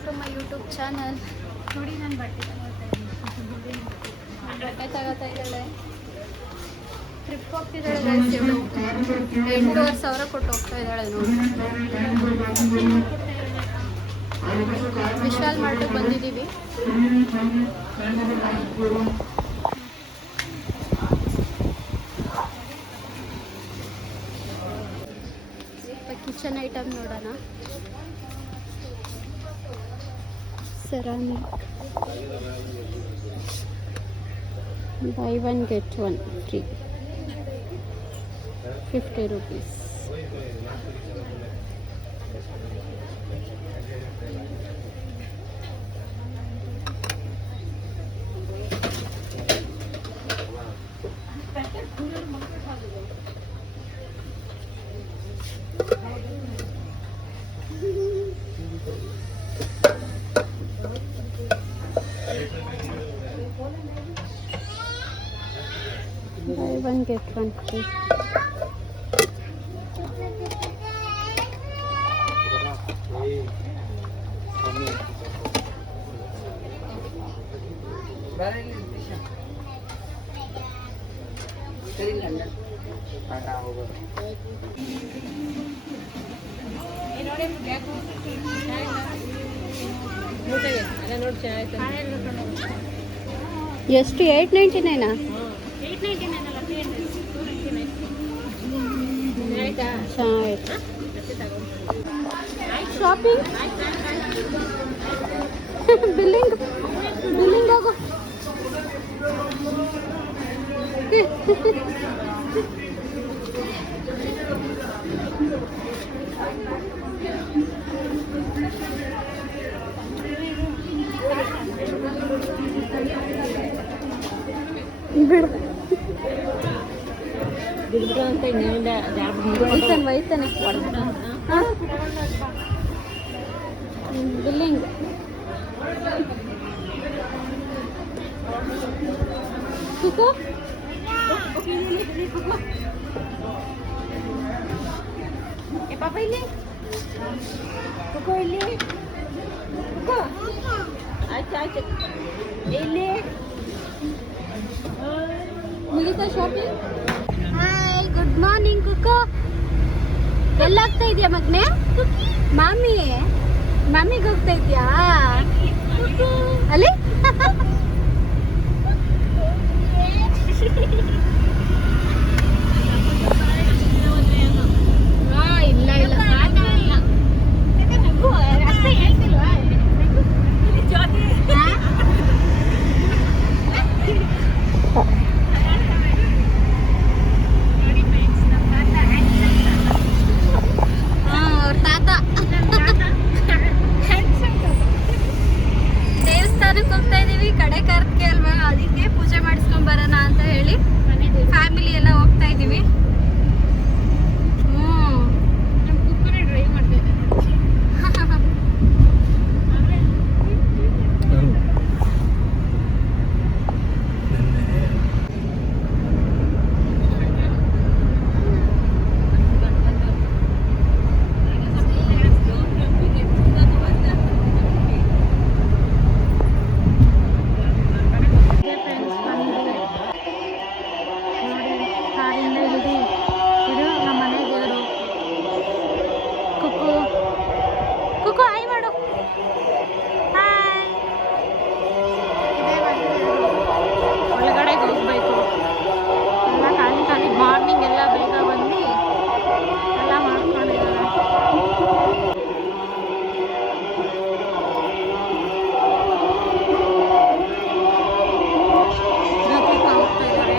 Back to my YouTube channel. ನೋಡಿ ನಾನು ಬಟ್ಟೆ ತಗೋತಾ ಇದ್ದಾಳೆ. ಟ್ರಿಪ್ ಹೋಗ್ತಿದ್ದಾಳೆ ಗೈಸ್ ಇವಳು. 8,500 ಕೊಟ್ಟು ಹೋಗ್ತಾ ಇದ್ದಾಳೆ ನೋಡಿ. ವಿಶಾಲ್ ಮಾರ್ಟಿಗೆ ಬಂದಿದ್ದೀವಿ. ಕಿಚನ್ ಐಟಮ್ ನೋಡೋಣ. Ceramic buy one get one free, 50 rupees. Buy one get one free. ಎಷ್ಟು 899? ಚೆನ್ನಾಗಿತ್ತು ಶಾಪಿಂಗ್. ಬಿಲ್ಲಿಂಗ್ ಆಗೋ. ಬಿಡು ಅಂತ ವೈತಾನೆ ಬಿಲ್ಲಿಂಗ್. ಕುಕು ಪಾಪ ಇಲ್ಲಿ ಕುಕು ಇಲ್ಲಿ ಕುಕು ಆಯ್ತು ಇಲ್ಲಿ ಮುಗಿತಾ shopping. Hi good morning Kuku. ಎಲ್ಲಾಗ್ತಾ ಇದೆಯಾ ಮಗ್ನೆ? ಮಮ್ಮಿಗೆ ಹೋಗ್ತಾ ಇದೆಯಾ ಅಲ್ಲಿ? ದೇವಸ್ಥಾನಕ್ಕೆ ಹೋಗ್ತಾ ಇದೀವಿ. ಕಡೆ ಕರ್ಕೆ ಅಲ್ವಾ, ಅದಕ್ಕೆ ಪೂಜೆ ಮಾಡಿಸ್ಕೊಂಡ್ ಬರೋಣ ಅಂತ ಹೇಳಿ ಫ್ಯಾಮಿಲಿ ಎಲ್ಲ ಹೋಗ್ತಾ ಇದೀವಿ. ಡ್ರೈವ್ ಮಾಡ್ತಾ ಇದ್ದೇನೆ. ಕುಕು ಹಾಯ್ ಮಾಡು. ಹಾಯ್. ಒಳಗಡೆಗೆ ಹೋಗ್ಬೇಕು. ಎಲ್ಲ ಖಾಲಿ ಮಾರ್ನಿಂಗ್ ಎಲ್ಲ ಬೇಗ ಬಂದು ಎಲ್ಲ ಮಾಡ್ಕೊಂಡಿದ್ದಾರೆ. ಹೋಗ್ತಾ ಇದ್ದಾರೆ.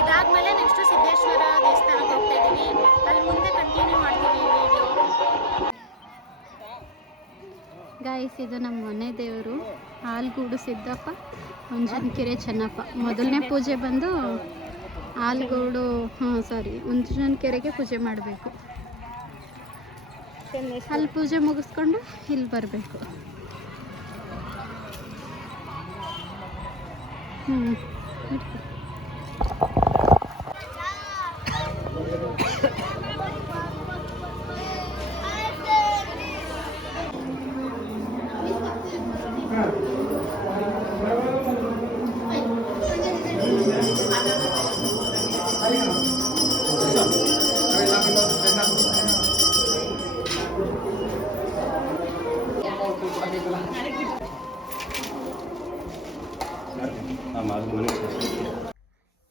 ಇದಾದ್ಮೇಲೆ ನೆಕ್ಸ್ಟ್ ಸಿದ್ದೇಶ್ವರ ದೇವಸ್ಥಾನಕ್ಕೆ ಹೋಗ್ತಾ ಇದ್ದೀವಿ. ಅಲ್ಲಿ ಮುಂದೆ ಕಂಟಿನ್ಯೂ ಮಾಡ್ತೀವಿ ವಿಡಿಯೋ. ಗಾಯ್ಸ್, ಇದು ನಮ್ಮ ಮನೆ ದೇವರು ಆಲ್ಗೂಡು ಸಿದ್ದಪ್ಪ, ಹುಂಜನಕೆರೆ ಚೆನ್ನಪ್ಪ. ಮೊದಲನೇ ಪೂಜೆ ಬಂದು ಆಲ್ಗೂಡು ಹುಂಜನಕೆರೆಗೆ ಪೂಜೆ ಮಾಡಬೇಕು. ಅಲ್ಲಿ ಪೂಜೆ ಮುಗಿಸ್ಕೊಂಡು ಇಲ್ಲಿ ಬರಬೇಕು.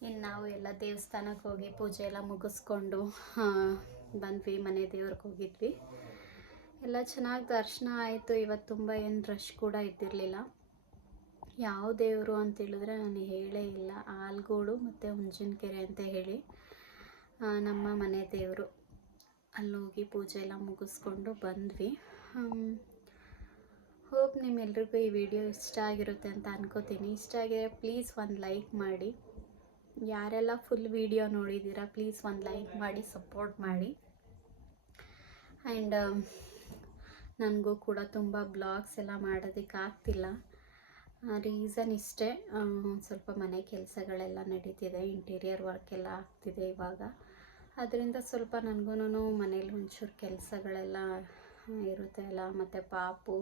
ಇನ್ನು ನಾವು ಎಲ್ಲ ದೇವಸ್ಥಾನಕ್ಕೆ ಹೋಗಿ ಪೂಜೆ ಎಲ್ಲ ಮುಗಿಸ್ಕೊಂಡು ಬಂದ್ವಿ. ಮನೆ ದೇವ್ರಿಗೆ ಹೋಗಿದ್ವಿ. ಎಲ್ಲ ಚೆನ್ನಾಗಿ ದರ್ಶನ ಆಯಿತು. ಇವತ್ತು ತುಂಬ ಏನು ರಶ್ ಕೂಡ ಇದ್ದಿರಲಿಲ್ಲ. ಯಾವ ದೇವರು ಅಂತೇಳಿದ್ರೆ ನಾನು ಹೇಳೇ ಇಲ್ಲ, ಆಲ್ಗೂಡು ಮತ್ತು ಹುಂಜನಕೆರೆ ಅಂತ ಹೇಳಿ ನಮ್ಮ ಮನೆ ದೇವರು. ಅಲ್ಲೋಗಿ ಪೂಜೆ ಎಲ್ಲ ಮುಗಿಸ್ಕೊಂಡು ಬಂದ್ವಿ. ಹೋಪ್ ನಿಮ್ಮೆಲ್ರಿಗೂ ಈ ವಿಡಿಯೋ ಇಷ್ಟ ಆಗಿರುತ್ತೆ ಅಂತ ಅನ್ಕೋತೀನಿ. ಇಷ್ಟ ಆಗಿದ್ರೆ ಪ್ಲೀಸ್ ಒಂದು ಲೈಕ್ ಮಾಡಿ. ಯಾರೆಲ್ಲ ಫುಲ್ ವಿಡಿಯೋ ನೋಡಿದ್ದೀರಾ ಪ್ಲೀಸ್ ಒಂದು ಲೈಕ್ ಮಾಡಿ ಸಪೋರ್ಟ್ ಮಾಡಿ. ಆ್ಯಂಡ್ ನನಗೂ ಕೂಡ ತುಂಬ ಬ್ಲಾಗ್ಸ್ ಎಲ್ಲ ಮಾಡೋದಕ್ಕಾಗ್ತಿಲ್ಲ. ರೀಸನ್ ಇಷ್ಟೇ, ಸ್ವಲ್ಪ ಮನೆ ಕೆಲಸಗಳೆಲ್ಲ ನಡೀತಿದೆ, ಇಂಟೀರಿಯರ್ ವರ್ಕ್ ಎಲ್ಲ ಆಗ್ತಿದೆ ಇವಾಗ. ಅದರಿಂದ ಸ್ವಲ್ಪ ನನಗೂ ಮನೇಲಿ ಒಂಚೂರು ಕೆಲಸಗಳೆಲ್ಲ ಇರುತ್ತೆ ಅಲ್ಲ, ಮತ್ತು ಪಾಪು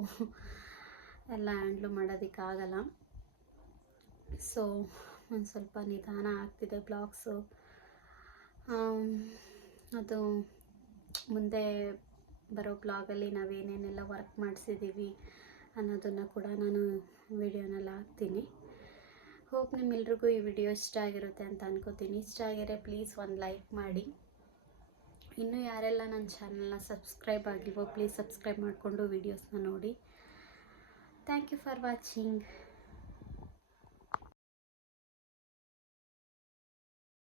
ಎಲ್ಲ ಹ್ಯಾಂಡ್ಲು ಮಾಡೋದಕ್ಕಾಗಲ್ಲ. ಸೊ ಒಂದು ಸ್ವಲ್ಪ ನಿಧಾನ ಆಗ್ತಿದೆ ಬ್ಲಾಗ್ಸು. ಅದು ಮುಂದೆ ಬರೋ ಬ್ಲಾಗಲ್ಲಿ ನಾವೇನೇನೆಲ್ಲ ವರ್ಕ್ ಮಾಡಿಸಿದ್ದೀವಿ ಅನ್ನೋದನ್ನು ಕೂಡ ನಾನು ವಿಡಿಯೋನಲ್ಲಿ ಹಾಕ್ತೀನಿ. ಹೋಪ್ ನಿಮ್ಮೆಲ್ರಿಗೂ ಈ ವಿಡಿಯೋ ಇಷ್ಟ ಆಗಿರುತ್ತೆ ಅಂತ ಅನ್ಕೋತೀನಿ. ಇಷ್ಟ ಆಗಿದ್ರೆ ಪ್ಲೀಸ್ ಒಂದು ಲೈಕ್ ಮಾಡಿ. ಇನ್ನೂ ಯಾರೆಲ್ಲ ನನ್ನ ಚಾನಲ್ನ ಸಬ್ಸ್ಕ್ರೈಬ್ ಆಗಿಲ್ವೋ ಪ್ಲೀಸ್ ಸಬ್ಸ್ಕ್ರೈಬ್ ಮಾಡಿಕೊಂಡು ವೀಡಿಯೋಸ್ನ ನೋಡಿ. Thank you for watching.